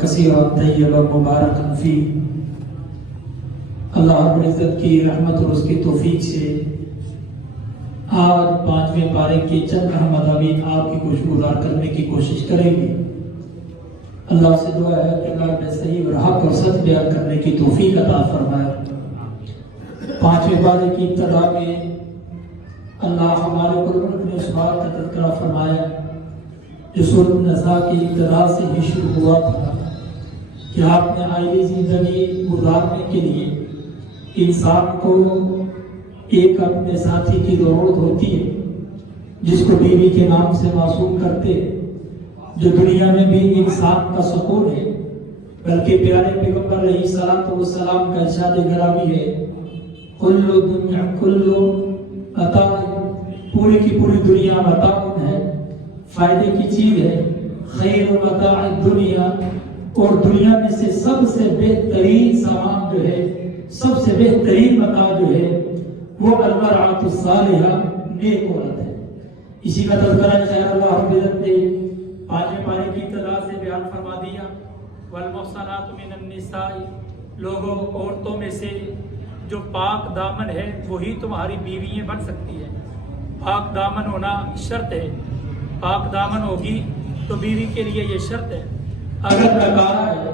کثیرا طیبا مبارکا فی۔ اللہ رب العزت کی رحمت اور اس کی توفیق سے آج 5ویں پارے کی چند اہم مضامین آپ کی خوشگزار کرنے کی کوشش کریں گے۔ اللہ سے دعا ہے کہ اللہ میں صحیح اور حق اور سچ بیان کرنے کی توفیق عطا فرمائے۔ 5ویں پارے کی ابتدا میں اللہ ہمارے قرآن نے اس بات کا تذکرہ فرمایا جو سورۃ النساء کی ابتدا سے ہی شروع ہوا تھا کہ آپ نے عائلی زندگی گزارنے کے لیے انسان کو ایک اپنے ساتھی کی ضرورت ہوتی ہے جس کو بیوی کے نام سے معصوم کرتے جو دنیا میں بھی انسان کا سکون ہے، بلکہ پیارے پیغمبر علیہ الصلوۃ والسلام کا ارشاد گرامی ہے کل دنیا کل متاع، پوری کی پوری دنیا متاع ہے، فائدے کی چیز ہے، خیر متاع الدنیا، اور دنیا میں سے سب سے بہترین سامان جو ہے، سب سے بہترین متاع جو ہے وہ المرأۃ الصالحہ، نیک عورت ہے۔ اسی کا تذکرہ خیر اللہ رب العزت نے 5ویں پارے کی ابتدا سے بیان فرما دیا والمحصنات من النساء، لوگوں عورتوں میں سے جو پاک دامن ہے وہی تمہاری بیویاں بن سکتی ہے۔ پاک دامن ہونا شرط ہے، پاک دامن ہوگی تو بیوی کے لیے یہ شرط ہے۔ اگر نکارہ ہے،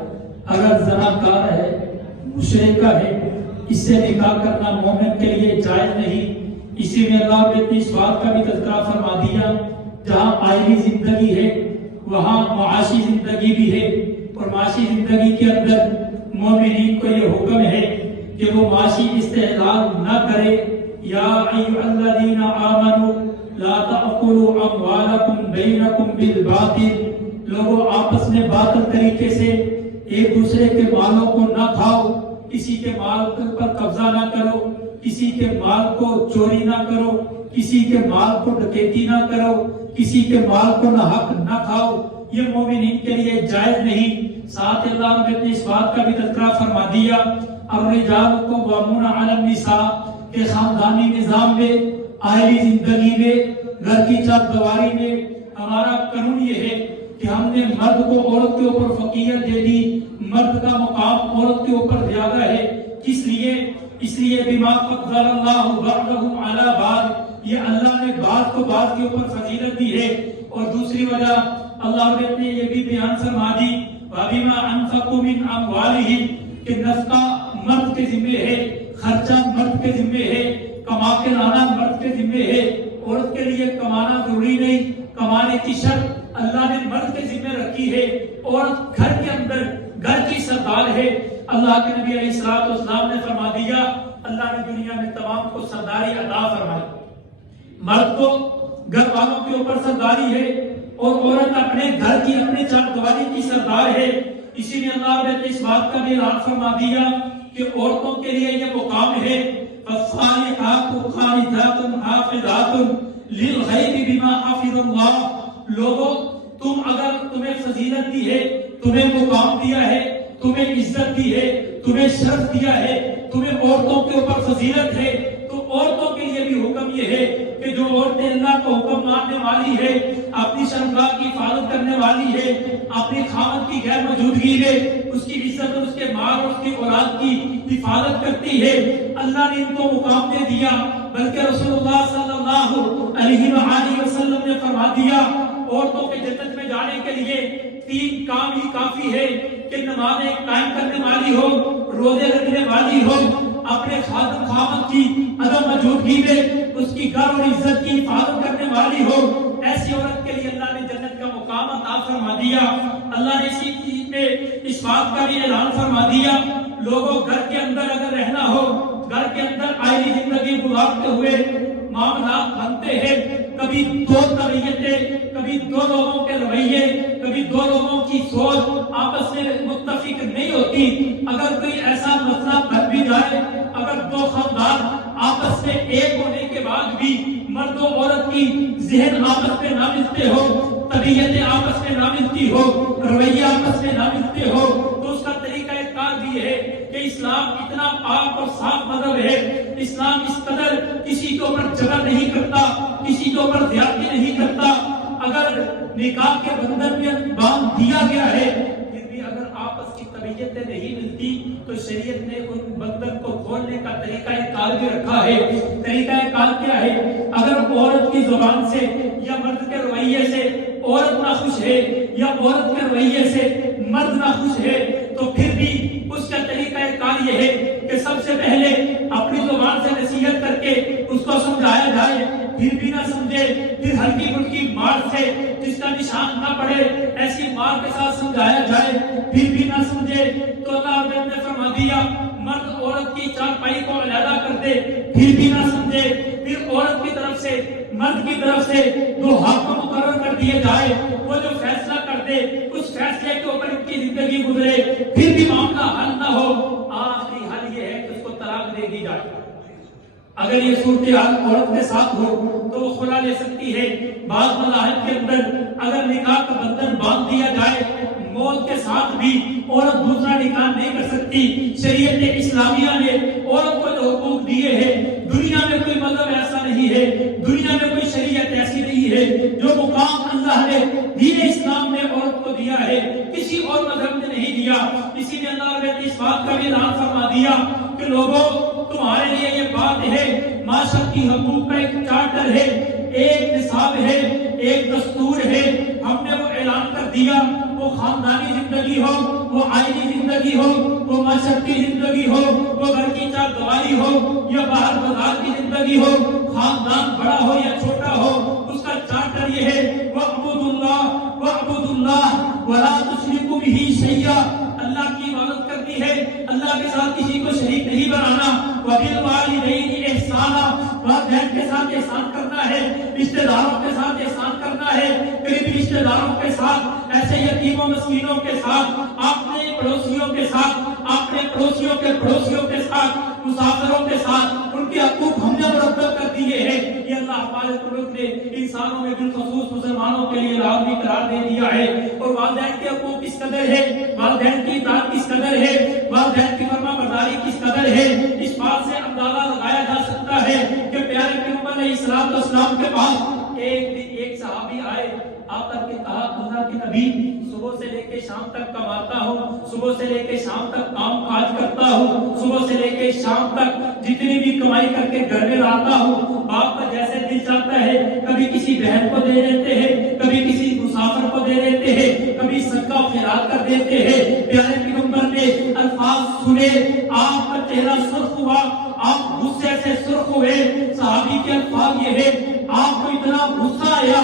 اگر زناکار ہے، مشرکہ ہے، اس سے نکاح کرنا مومن کے لیے جائز نہیں۔ اسی میں اللہ نے اپنی اس بات کا بھی تذکرہ فرما دیا جہاں عائلی زندگی ہے وہاں معاشی زندگی بھی ہے، اور معاشی زندگی کے اندر مومنین کو یہ حکم ہے کہ وہ معاشی استحلال نہ کرے۔ یا ایھا الذین آمنوا لا تأکلوا اموالکم بینکم بالباطل، لوگوں آپس میں باطل طریقے سے ایک دوسرے کے مالوں کو نہ کھاؤ، کسی کے مال پر قبضہ نہ کرو، کسی کے مال کو چوری نہ کرو، کسی کے مال کو ڈکیتی نہ کرو، کسی کے مال کو نہ حق نہ کھاؤ، یہ مومنین کے لیے جائز نہیں۔ ساتھ اللہ نے اس بات کا بھی تذکرہ فرما دیا الرجال قوامون علی النساء، کہ خاندانی نظام میں، عائلی زندگی میں، گھر کی چار دیواری میں ہمارا قانون یہ ہے کہ ہم نے مرد کو عورت کے اوپر فوقیت دے دی، مرد کا مقام عورت کے اوپر زیادہ ہے۔ اس لیے بما فضل اللہ بعضهم علی بعض، یہ اللہ نے بعض کو بعض کے اوپر فضیلت دی ہے۔ اور دوسری وجہ اللہ نے یہ بھی بیان فرما دی وَبِمَا أَنفَقُوا مِنْ أَمْوَالِهِمْ، کہ نفقہ مرد کے ذمہ ہے، خرچہ مرد کے ذمہ ہے، کما کے لانا مرد کے ذمہ ہے۔ عورت کے لیے کمانا ضروری نہیں، کمانے کی شرط اللہ نے مرد کے ذمہ رکھی ہے۔ عورت گھر کے اندر گھر کی سردار ہے۔ اللہ کے نبی علیہ الصلوۃ والسلام نے فرما دیا اللہ نے دنیا میں تمام کو سرداری عطا فرمائی، مرد کو گھر والوں کے اوپر سرداری ہے اور عورت اپنے گھر کی اپنے چار دیواری کی سردار ہے۔ اسی لیے اللہ نے اس بات کا بھی اعلان فرما دیا کہ عورتوں کے لیے یہ مقام ہے فَالصَّالِحَاتُ قَانِتَاتٌ حَافِظَاتٌ لِلْغَیْبِ بِمَا حَفِظَ اللَّهُ، لوگوں تمہیں فضیلت دی ہے، تمہیں مقام دیا ہے، تمہیں عزت دی ہے، تمہیں شرف دیا ہے، تمہیں عورتوں کے اوپر فضیلت ہے، تو عورتوں کے لیے بھی حکم یہ ہے کہ جو عورتیں اللہ کا حکم ماننے والی ہے، اپنی شرمگاہ کی حفاظت کرنے والی ہے، اپنے خاوند کی غیر موجودگی میں اس کی عزت اور اس کے مال اور اس کی اولاد کی حفاظت کرتی ہے، اللہ نے ان کو مقام دے دیا۔ بلکہ رسول اللہ صلی اللہ علیہ وآلہ وسلم نے فرما دیا عورتوں کے جنت میں جانے کے لیے 3 کام ہی کافی ہے کہ نمازیں قائم کرنے والی ہو، روزے رکھنے والی ہو، اپنے خاوند کی عدم موجودگی میں اس کی گھر اور عزت کی حفاظت کرنے والی ہو۔ ایسی عورت کے لیے اللہ نے جنت کا مقام عطا فرما دیا۔ اللہ نے اسی چیز میں اس بات کا بھی اعلان فرما دیا لوگوں گھر کے اندر اگر رہنا ہو، گھر کے اندر عائلی زندگی گزارتے ہوئے معاملات بنتے ہیں، کبھی 2 طبیعتیں، کبھی 2 لوگوں کے رویے، کبھی 2 لوگوں کی سوچ آپس میں متفق نہیں ہوتی۔ اگر کوئی ایسا مسئلہ بن بھی جائے، اگر 2 خاندان آپس میں ایک ہونے کے بعد بھی مرد و عورت کی ذہن آپس میں نہ ملتے ہو، طبیعتیں آپس میں نہ ملتی ہو، رویے آپس میں نہ ملتے ہو، تو اس کا طریقہ کار بھی ہے کہ اسلام اتنا پاک اور صاف مذہب ہے، اسلام اس قدر کسی کے اوپر جبر نہیں کرتا، کسی کے اوپر زیادتی نہیں کرتا۔ اگر نکاح کے بندھن میں باندھ دیا گیا ہے، پھر بھی تربیتیں نہیں ملتی تو شریعت نے ان بندر کو کھولنے کا طریقہ کار بھی رکھا ہے. طریقہ کار کیا ہے؟ اگر عورت کی زبان سے یا مرد کے رویے سے عورت نہ خوش ہے یا عورت کے رویے سے مرد نہ خوش ہے تو پھر بھی اس کا طریقہ کار یہ ہے کہ سب سے پہلے اپنی زبان سے نصیحت کر کے اس کو سمجھایا جائے. پھر بھی نہ سمجھے پھر ہلکی پھلکی مار سے جس کا نشان نہ پڑے ایسی مار کے ساتھ سمجھایا جائے. پھر بھی نہ سمجھے تو اللہ نے فرما دیا مرد عورت کی چارپائی کو علیحدہ کر دے. پھر بھی نہ سمجھے پھر عورت کی طرف سے مرد کی طرف سے 2 حاکم مقرر کر دیے جائے. وہ جو فیصلہ کر دے اس فیصلے کے اوپر ان کی زندگی گزرے. پھر بھی معاملہ حل نہ ہو آخری حل یہ ہے کہ اس کو طلاق دے دی جائے. اگر یہ صورتحال عورت کے ساتھ ہو تو وہ خلا لے سکتی ہے. بعض مذاہب کے اندر اگر نکاح کا بندھن باندھ دیا جائے موت کے ساتھ بھی عورت دوسرا نکاح نہیں کر سکتی. شریعت اسلامیہ نے عورت کو جو حقوق دیے ہیں دنیا میں کوئی مذہب ایسا نہیں ہے, دنیا میں کوئی شریعت ایسی نہیں ہے. جو مقام اللہ نے دین اسلام نے عورت کو دیا ہے کسی اور مذہب نے نہیں دیا. اسی لیے اللہ نے اس بات کا بھی اعلان فرما دیا کہ لوگوں تمہارے لیے یہ بات ہے معاشرت کی حقوق کا ایک چارٹر ہے, ایک نصاب ہے, ایک دستور ہے. ہم نے وہ اعلان کر دیا. وہ خاندانی زندگی ہو, وہ آئینی زندگی ہو, وہ معاشرتی زندگی ہو, وہ گھر کی چار دیواری ہو یا باہر بازار کی زندگی ہو, خاندان بڑا ہو یا چھوٹا ہو, اس کا چارٹر یہ ہے وَاعْبُدُوا اللَّهَ وَاعْبُدُوا اللَّهَ وَلَا تُشْرِكُوا بِهِ شَيْئًا. اللہ کی عبادت کرنی ہے, اللہ کے ساتھ کسی کو شریک نہیں بنانا. وَبِالْوَالِدَيْنِ إِحْسَانًا, والدین کے ساتھ احسان کرنا ہے, رشتہ داروں کے ساتھ احسان کرنا ہے, قریبی رشتہ داروں کے ساتھ, ایسے یتیموں مسکینوں کے ساتھ, اپنے پڑوسیوں کے ساتھ, اپنے پڑوسیوں کے پڑوسیوں کے ساتھ, مسافروں کے ساتھ. ان کے حقوق ہم نے مرتب کر دیے ہیں. یہ اللہ ہمارے ملک نے انسانوں میں بالخصوص مسلمانوں کے لیے لازمی قرار دے دیا ہے. اور والدین کے حقوق کس قدر ہے, والدین کی اطاعت کس قدر ہے, والدین کی فرما برداری کس قدر ہے, اس بات سے اندازہ لگایا جا سکتا ہے کہ پیارے پیغمبر علیہ الصلوۃ والسلام کے پاس ایک صحابی آئے. آپ تک کے کہا اللہ کے نبی صبح سے لے کے شام تک کماتا ہوں, صبح سے لے کے شام تک کام کاج کرتا ہوں, صبح سے لے کے شام تک جتنی بھی کمائی کر کے گھر میں لاتا ہوں. آپ کا جیسے دل چاہتا ہے کبھی کسی بہن کو دے دیتے ہیں, کبھی کسی مسافر کو دے دیتے ہیں, کبھی صدقہ و خیرات کر دیتے ہیں. پیارے پیغمبر نے الفاظ سنے, آپ کا چہرہ سرخ ہوا, آپ غصے سے سرخ ہوئے. صحابی کے الفاظ یہ ہے آپ کو اتنا غصہ آیا,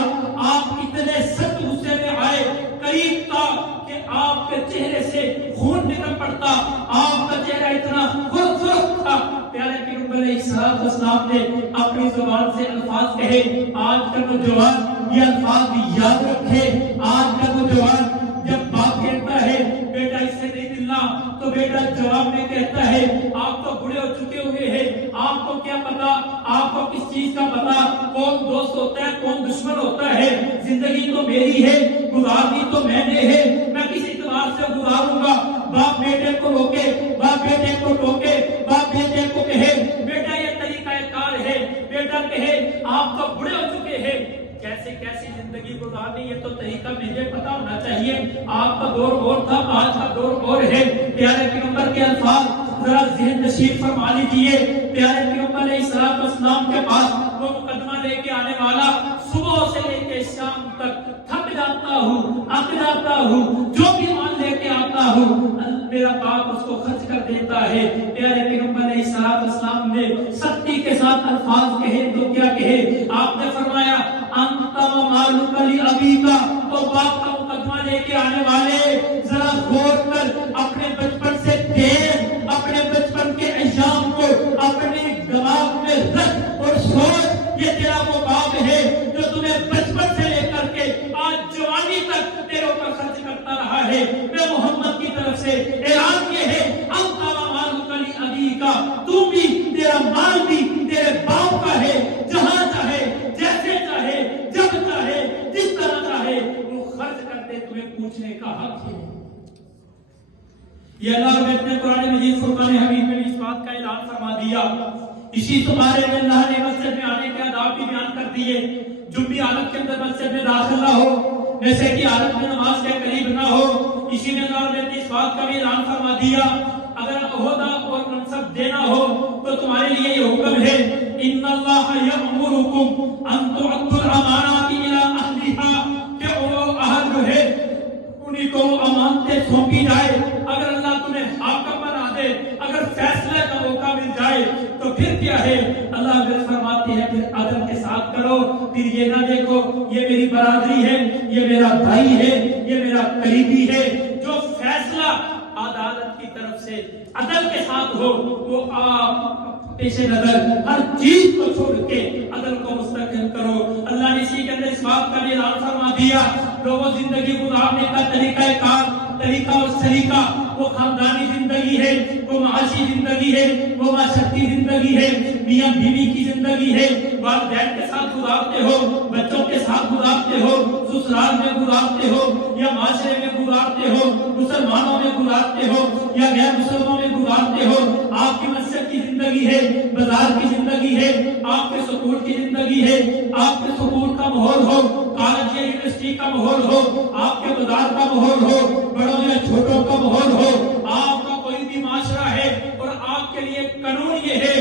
آپ اتنے سخت غصے میں آئے, قریب تھا کہ آپ کے چہرے سے خون نکل پڑتا, آپ کا چہرہ اتنا خوبصورت تھا. پیارے پیغمبر علیہ الصلوۃ والسلام نے اپنی زبان سے الفاظ کہے. آج کا نوجوان یہ الفاظ یاد رکھے. آج کا نوجوان جب باپ کہتا ہے بیٹا اس سے نہیں ملنا تو بیٹا جواب میں کہتا ہے آپ تو بڑے ہو چکے ہوئے ہیں, آپ کو کیا پتا, آپ کو کس چیز کا پتا, کون دوست ہوتا ہے کون دشمن ہوتا ہے. زندگی تو میری ہے, گزارنی تو میں نے ہے, میں کس اعتبار سے گزاروں گا. باپ بیٹے کو روکے, باپ بیٹے کو ٹوکے, باپ بیٹے کو کہے بیٹا یہ طریقہ کار ہے, بیٹا کہے آپ تو بڑے ہو چکے ہیں. کیسے کیسی زندگی گزارنی یہ تو طریقہ مجھے پتا ہونا چاہیے. آپ کا دور اور تھا, آج کا دور اور ہے. پیارے پیغمبر کے الفاظ ذرا ذہن نشین فرما لیجیے. پیارے پیغمبر علیہ الصلوۃ والسلام کے پاس وہ مقدمہ لے کے آنے والا صبح سے لے کے شام تک تھک جاتا ہوں, اک جاتا ہوں, جو بھی مال لے کے آتا ہوں میرا باپ اس کو خرچ کر دیتا ہے. پیارے پیغمبر علیہ الصلوۃ والسلام نے سختی کے ساتھ الفاظ کہے تو کیا کہے. آپ نے فرمایا انت مالک لابیک, اور باپ کا مقدمہ لے کے آنے والے ذرا غور کر اپنے بچپن سے دیر, اپنے بچپن کے ایام کو اپنے دماغ میں رکھ اور سوچ. یہ تیرا وہ باپ ہے جو تمہیں بچپن سے لے کر کے آج جوانی تک تیرے اوپر خرچ کرتا رہا ہے. میں محمد کی طرف سے اعلان یہ ہے انت مالک لابیک, تو بھی تیرا مال بھی تیرے باپ کا ہے. جہاں چاہے, جیسے چاہے, جب چاہے, جس طرح چاہے وہ خرچ کرتے, تمہیں پوچھنے کا حق ہے. یہ اللہ نے اپنے قرآن مجید فرقان حمید میں اس بات کا اعلان فرما دیا. اسی بارے میں اللہ نے مسجد میں آنے کے آداب بھی بیان کر دیے. جو بھی حالت کے اندر مسجد میں داخل نہ ہو, نشے کی حالت میں نماز کے قریب نہ ہو, اسی میں اللہ نے اس بات کا بھی اعلان فرما دیا اگر عہدہ اور منصب دینا ہو تو تمہارے لیے یہ حکم ہے ان اللہ یأمرکم ان تؤدوا الامانات الی اہلھا کہ وہ عہد جو ہے انہیں کو امانتیں سونپی جائے. اگر اللہ تمہیں حاکم بنا دے اگر فیصلے کا موقع مل جائے تو پھر کیا ہے اللہ فرماتے ہیں پھر عدل کے ساتھ کرو. پھر یہ نہ دیکھو یہ میری برادری ہے یہ میرا بھائی ہے یہ میرا قریبی ہے. جو فیصلہ عدالت کی طرف سے عدل کے ساتھ ہو وہ آپ پیش نظر ہر چیز کو چھوڑ کے عدل کو مستقل کرو. اللہ نے اسی کے اندر اس بات کا بھی اعلان فرما دیا لوگوں زندگی گزارنے کا طریقہ کار طریقہ اور سلیقہ وہ خاندانی زندگی ہے وہ معاشی زندگی ہے وہ معاشرتی زندگی ہے میاں بیوی کی زندگی ہے والدین کے ساتھ گزارتے ہو بچوں کے ساتھ گزارتے ہو سسرال میں گزارتے ہو یا معاشرے میں گزارتے ہو مسلمانوں میں گزارتے ہو یا غیر مسلمانوں میں گزارتے ہو. آپ کی مسجد کی زندگی ہے بازار کی زندگی ہے آپ کے سکول کی زندگی ہے آپ کے سکول کا ماحول ہو کالج یا یونیورسٹی کا ماحول ہو آپ کے بازار کا ماحول ہو بڑوں یا چھوٹوں کا ماحول ہو آپ کا کوئی بھی معاشرہ ہے اور آپ کے لیے قانون یہ ہے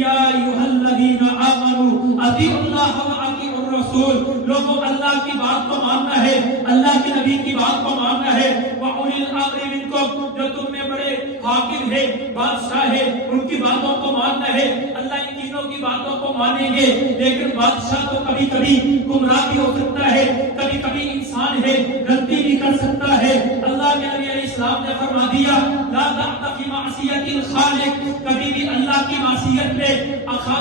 یا ایھا الذین آمنوا اطیعوا اللہ و اطیعوا الرسول. لوگوں اللہ کی بات کو ماننا ہے اللہ کے نبی کی بات کو ماننا ہے. وَأُولِي الْأَمْرِ مِنْکُمْ جو تم میں بڑے حاکم ہے بادشاہ ہے ان کی باتوں کو ماننا ہے. اللہ ان تینوں کی باتوں کو مانیں گے لیکن بادشاہ تو کبھی کبھی گمراہ بھی ہو سکتا ہے کبھی کبھی انسان ہے غلطی بھی کر سکتا ہے. اللہ کے نبی علیہ السلام نے فرما دیا لا تحت فی معصیت الخالق کبھی بھی اللہ کی معصیت میں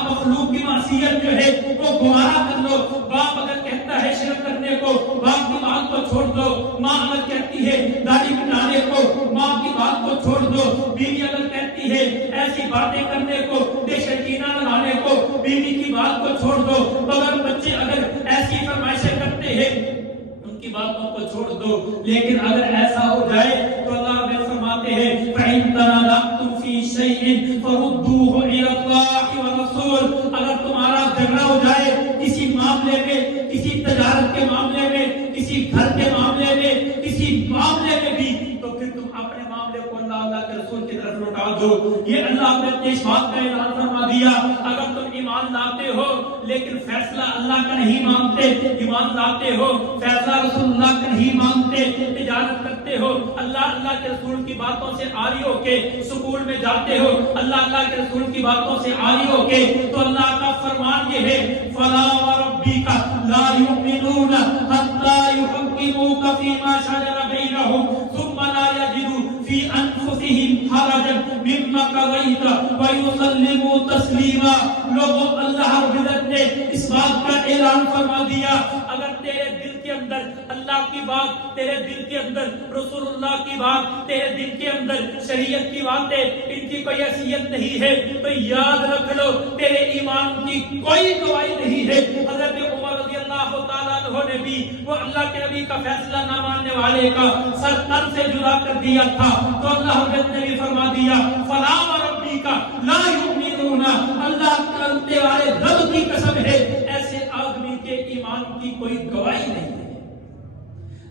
مخلوق کی معصیت جو ہے وہ گوارا کر لو. باپ اگر کہتا ہے شرک کرنے کو باپ کی بات کو چھوڑ دو. ماں اگر کہتی ہے داڑھی کٹانے کو ماں کی بات کو چھوڑ دو. بیوی اگر کہتی ہے ایسی باتیں کرنے کو بے شرکینہ لگانے کو بیوی کی بات کو چھوڑ دو. مگر بچے اگر ایسی فرمائشیں کرتے ہیں ان کی باتوں کو چھوڑ دو. لیکن اگر ایسا ہو جائے تو اللہ میں فرماتے ہیں فَإِن تَنَازَعْتُمْ فِي شَيْءٍ فَرُدُّوهُ إِلَى اللَّهِ وَالرَّسُولِ اگر تمہارا جھگڑا ہو جائے کسی معاملے میں کسی تجارت کے معاملے میں کسی گھر کے معاملے میں کسی معاملے میں بھی تو پھر تم اپنے معاملے کو اللہ کے رسول کی طرف لوٹا دو. یہ اللہ نے اس بات کا اعلان فرما دیا اگر تم ایمان لاتے ہو لیکن فیصلہ اللہ کا نہیں مانتے ایمان لاتے ہو فیصلہ رسول اللہ کا نہیں مانتے تجارت کرتے ہو اللہ کے رسول کی باتوں سے عاری ہو کے سکول میں جاتے ہو اللہ کے رسول کی باتوں سے عاری ہو کے تو اللہ کا فرمان یہ ہے فَلَا وَرَبِّكَ لَا يُؤْمِنُونَ حَتَّى يُحَكِّمُوكَ فِيمَا شَجَرَ بَيْنَهُمْ ثُمَّ لَا يَجِدُوا فِي أَنفُسِهِمْ حَرَجًا مِمَّا قَضَيْتَ وَيُسَلِّمُوا تَسْلِيمًا. لوگوں اللہ رب العزت نے اس بات کا اعلان فرما دیا اگر تیرے دل کے اندر اللہ کی بات تیرے دل کے اندر رسول اللہ کی بات تیرے دل کے اندر شریعت کی باتیں ان کی کوئی حیثیت نہیں ہے تو یاد رکھ لو تیرے ایمان کی کوئی گواہی نہیں ہے. حضرت عمر رضی اللہ تعالیٰ عنہ نے بھی وہ اللہ کے نبی کا فیصلہ نہ ماننے والے کا سر تن سے جدا کر دیا تھا تو اللہ نے بھی فرما دیا فَلَا وَرَبِّكَ لَا يُؤْمِنُونَ اللہ کرتے والے رب کی قسم ہے ایسے آدمی کے ایمان کی کوئی گواہی نہیں ہے.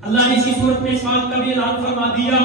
اللہ نے اسی صورت میں اس بات کا بھی اعلان فرما دیا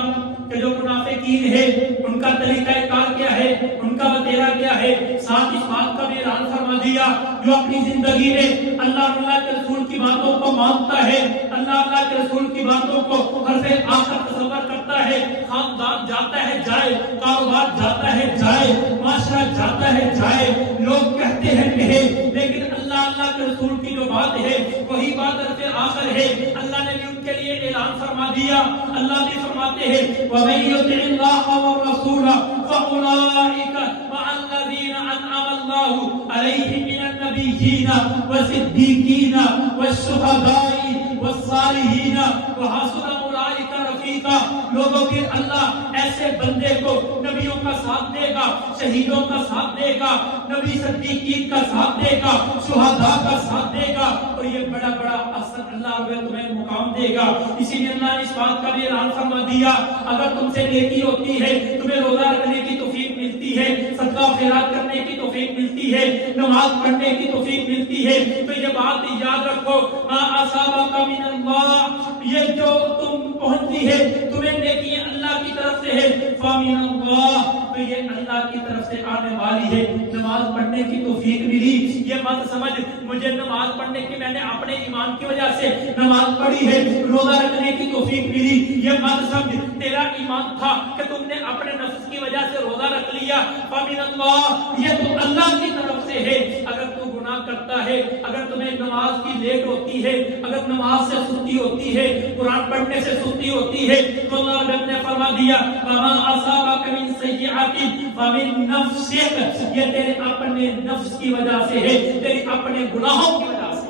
کہ جو منافقین ہے ان کا طریقہ کار کیا ہے ان کا وتیرہ کیا ہے. ساتھ اس بات کا بھی اعلان فرما دیا جو اپنی زندگی میں اللہ کے رسول کی باتوں کو مانتا ہے اللہ کے رسول کی باتوں کو حرف آخر تصور کرتا ہے خاندان جاتا ہے جائے کاروبار جاتا ہے جائے معاشرہ جاتا ہے جائے لوگ کہتے ہیں کہے لیکن اللہ کے رسول کی جو بات ہے وہی بات حرف آخر ہے. اللہ نے بھی ان کے لیے اعلان فرما دیا. اللہ بھی فرماتے ہیں وَمَن يُطِعِ اللَّهَ وَالرَّسُولَ فَأُولَٰئِكَ مَعَ الَّذِينَ أَنْعَمَ اللَّهُ عَلَيْهِم مِّنَ النَّبِيِّينَ وَالصِّدِّيقِينَ وَالشُّهَدَاءِ وَالصَّالِحِينَ وَحَسُنَ أُولَٰئِكَ رَفِیقًا. لوگوں کے اللہ ایسے بندے کو نبیوں کا ساتھ دے گا شہیدوں کا ساتھ دے گا نبی صدیقین کا ساتھ دے گا شہداء کا ساتھ دے گا اور یہ بڑا بڑا اثر اللہ تمہیں مقام دے گا. اسی لیے اللہ نے اس بات کا بھی اعلان فرما دیا اگر تم سے نیکی ہوتی ہے تمہیں روزہ رکھنے کی توفیق ملتی ہے صدقہ و خیرات کرنے کی توفیق ملتی ہے نماز پڑھنے کی توفیق ملتی ہے تو یہ بات یاد رکھو ما اصابک من اللہ یہ جو تم پہنچتی ہے، تمہیں نیکیاں اللہ کی طرف سے ہے، فَمِنَ اللَّهِ، تو یہ اللہ کی طرف سے آنے والی ہے۔ نماز پڑھنے کی توفیق ملی، یہ مت سمجھ مجھے نماز پڑھنے کی، میں نے اپنے ایمان کی وجہ سے نماز پڑھی ہے، روزہ رکھنے کی توفیق ملی، یہ مت سمجھ تیرا ایمان تھا کہ تم نے اپنے نفس کی وجہ سے روزہ رکھ لیا، فَمِنَ اللَّهِ، یہ تو اللہ کی طرف سے ہے۔ اگر تو گناہ کرتا ہے، اگر تمہیں نماز کی لیٹ ہوتی ہے، اگر نماز سے سستی ہوتی ہے، قرآن پڑھنے سے سستی ہوتی ہے، تو اللہ نے فرما دیا وَمَا أَصَابَكَ مِن سَيِّئَةٍ فَمِن نَفْسِكَ، یہ تیرے اپنے نفس کی وجہ سے ہے، تیرے اپنے گناہوں کی وجہ سے۔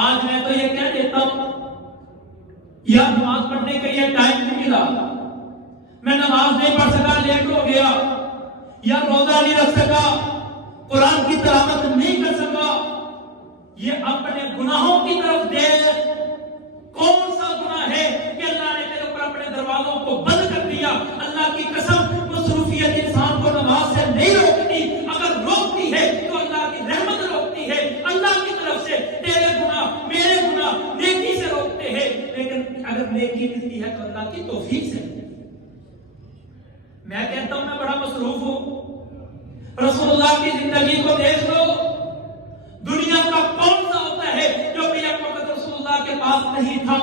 آج میں تو یہ کہہ دیتا ہوں یا نماز پڑھنے کے لیے ٹائم نہیں ملا، میں نماز نہیں پڑھ سکا، لیٹ ہو گیا، یا روزہ نہیں رکھ سکا، قرآن کی تلاوت نہیں کر سکا، یہ اپنے گناہوں کی طرف دیر۔ کون سا گناہ ہے کہ اللہ نے تیرے اوپر اپنے دروازوں کو بند کر دیا؟ اللہ کی قسم، مصروفیت انسان کو نماز سے نہیں روکتی، اگر روکتی ہے تو اللہ کی رحمت روکتی ہے، اللہ کی طرف سے تیرے گناہ میرے گناہ نیکی سے روکتے ہیں، لیکن اگر نیکی ملتی ہے تو اللہ کی توفیق سے۔ میں کہتا ہوں میں بڑا مصروف ہوں، رسول اللہ کی زندگی کو دیکھ لو، دنیا کا کون سا ہوتا ہے جو پیغمبر رسول اللہ کے پاس نہیں تھا؟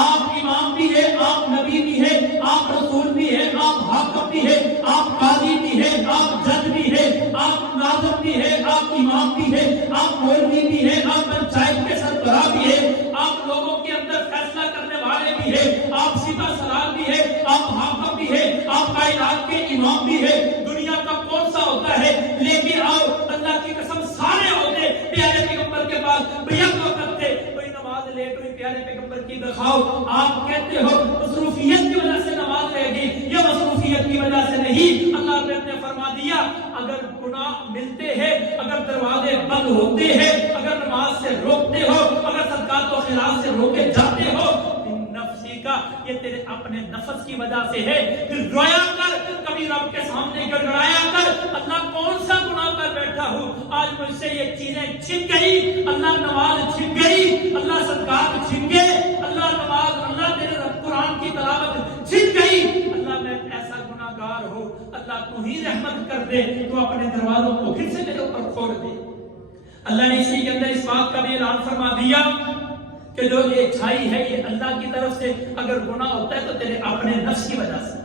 آپ امام بھی ہے، آپ نبی بھی ہے، آپ رسول بھی ہے، آپ حاکم بھی ہے، آپ قاضی بھی ہے، آپ جج بھی ہے، آپ ناظم بھی ہے، آپ امام بھی ہے، آپ مولوی بھی ہے، آپ پنچایت کے سربراہ بھی ہے، آپ لوگوں کے اندر فیصلہ کرنے والے بھی ہے، آپ سپہ سالار بھی ہے، آپ حاکم بھی ہے، آپ کائنات کے امام بھی ہے۔ دنیا کا کون سا ہوتا ہے؟ لیکن آؤ اللہ کی قسم سارے ہوتے پیارے پیغمبر کے پاس بیعت کرتے، کوئی نماز لیٹ ہوئی پیارے پیغمبر کی دکھاؤ، آپ کہتے ہو مصروفیت کی وجہ سے نماز رہ گئی، یہ مصروفیت کی وجہ سے نہیں۔ اللہ نے فرما دیا اگر گناہ ملتے ہیں، اگر دروازے بند ہوتے ہیں، اگر نماز سے روکتے ہو، اگر صدقات و خیرات سے روکے جاتے ہو، نفسی کا، یہ تیرے اپنے نفس کی وجہ سے ہے۔ پھر رویا کر، کبھی رب کے سامنے گڑگڑایا کر، اللہ کون سا گناہ کر بیٹھا ہوں، آج مجھ سے یہ چیزیں چھن گئی، اللہ نماز چھن گئی، اللہ صدقات چھن گئے، اللہ نماز، اللہ تیرے قرآن کی تلاوت چھن گئی، اللہ میں ایسا گناہگار ہوں، اللہ تو ہی رحمت کر دے، تو اپنے دروازوں کو پھر سے میرے اوپر کھول دے۔ اللہ نے اسی کے اندر اس بات کا بھی اعلان فرما دیا کہ جو یہ اچھائی ہے یہ اللہ کی طرف سے، اگر گناہ ہوتا ہے تو تیرے اپنے نفس کی وجہ سے۔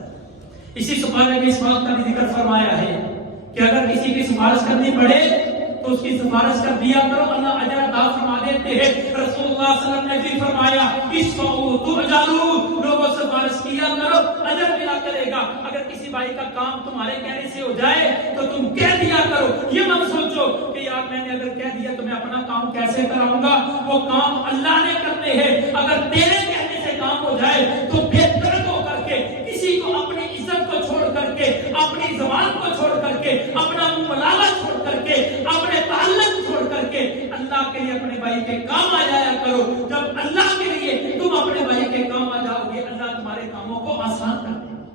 اسی سپارے میں اس بات کا بھی ذکر فرمایا ہے کہ اگر کسی کی سفارش کرنی پڑے تو اس کی سفارش کر دیا کرو، اللہ اجر عطا فرما دیتے ہیں۔ رسول اللہ صلی اللہ علیہ وسلم نے بھی فرمایا اشفعوا تؤجروا، لوگوں سے سفارش کیا کرو اجر ملا کرے گا۔ اگر کسی بھائی کا کام تمہارے کہنے سے ہو جائے تو تم کہہ دیا کرو، یہ مت سوچو کہ یار میں نے اگر کہہ دیا تو میں اپنا کام کیسے کراؤں گا، وہ کام اللہ نے کرنے ہیں۔ اگر تیرے کہنے سے کام ہو جائے تو بے طرف ہو کر کے، کسی کو اپنی عزت کو چھوڑ کر کے، اپنی زبان کو چھوڑ کر کے، اپنا منہ ملالہ چھوڑ کر کے، اپنے تعلق چھوڑ کر کے اللہ کے لیے اپنے بھائی کے کام آ جایا کرو۔ جب اللہ کے لیے تم اپنے بھائی کے کام آ جاؤ گے، اللہ تمہارے کاموں کو آسان کر دے گا۔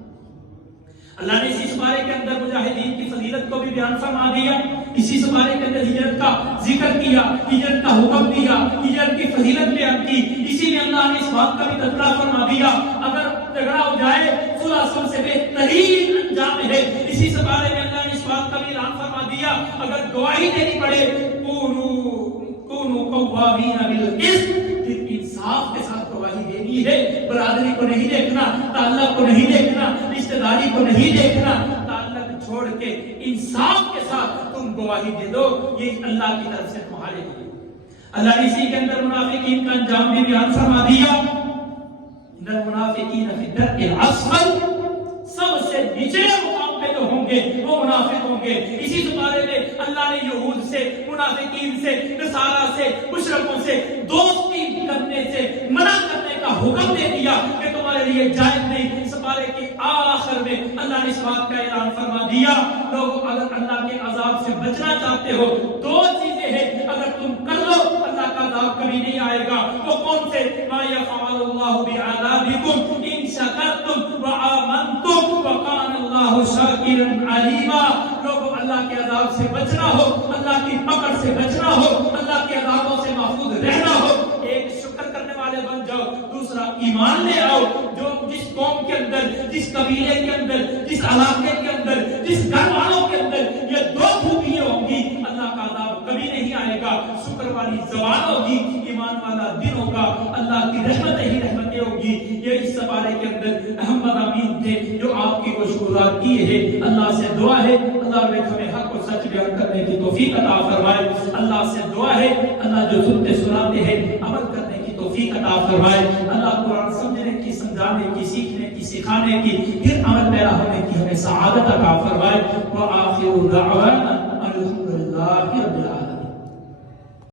اللہ نے اسی سپارے کے اندر مجاہدین کی فضیلت کو بھی بیان فرما دیا، اسی سپارے کے اندر ہجرت کا ذکر کیا، ہجرت کا حکم دیا، ہجرت کی فضیلت بیان کی، اسی میں اللہ نے اس بات کا بھی تذکرہ فرما دیا اگر جھگڑا ہو جائے صلح سب سے بہترین انجام ہے۔ اسی سپارے میں اللہ نے اس بات کا بھی اعلان فرما دیا اگر گواہی دینی پڑے کونوا قوامین بالقسط، پھر انصاف کے ساتھ گواہی دینی ہے، برادری کو نہیں دیکھنا، تعلق کو نہیں دیکھنا، رشتہ داری کو نہیں دیکھنا، تعلق چھوڑ کے انصاف کے ساتھ تم گواہی دے دو، یہ اللہ کی طرف سے تمہارے لیے۔ اللہ نے اسی کے اندر منافقین کا انجام بھی بیان فرما دیا، ان المنافقین فی الدرک الاسفل، سب سے نچلے مقام پہ جو ہوں گے وہ منافق ہوں گے۔ اسی سپارے میں اللہ نے یہود سے، منافقین سے، نصارہ سے، مشرکوں سے دوستی کرنے سے منع کرنے کا حکم دے دیا کہ تمہارے لیے جائز نہیں۔ سپارے کے آخر میں اللہ نے اس بات کا اعلان فرما دیا لوگ اگر اللہ کے عذاب سے بچنا چاہتے ہو دو چیزیں ہیں، اگر تم کر لو اللہ کا عذاب کبھی نہیں آئے گا۔ وہ کون سے؟ ما یفعل اللہ بعذابکم ان شکرتم وآمنتم وکان اللہ شاکرا علیما۔ لوگوں اللہ کے عذاب سے بچنا ہو، اللہ کی پکڑ سے بچنا ہو، اللہ کے عذابوں سے محفوظ رہنا ہو، ایک شکر کرنے والے بن جاؤ، دوسرا ایمان لے آؤ. جو جس قوم کے اندر, جس قبیلے کے اندر, جس علاقے کے اندر, جس گھر والوں کے اندر یہ دو خوبیاں ہوں گی, اللہ کا عذاب کبھی نہیں آئے گا. شکر والی زبان ہوگی, ایمان والا دل ہوگا, اللہ کی رحمتیں ہی رحمتیں ہوگی. یہ اس سپارے کے اندر اہم مضامین تھے جو آپ کی مشکورات کیے ہیں. اللہ سے دعا ہے اللہ ہمیں حق و سچ بیان کرنے کی توفیق عطا فرمائے. اللہ سے دعا ہے اللہ جو سنتے سناتے ہیں عمل کرنے کی توفیق عطا فرمائے. اللہ قرآن سمجھنے کی, سمجھانے کی, سیکھنے کی, سکھانے کی, پھر عمل پیرا ہونے کی ہمیں سعادت عطا فرمائے. وآخر دعوانا الحمدللہ رب العالمین.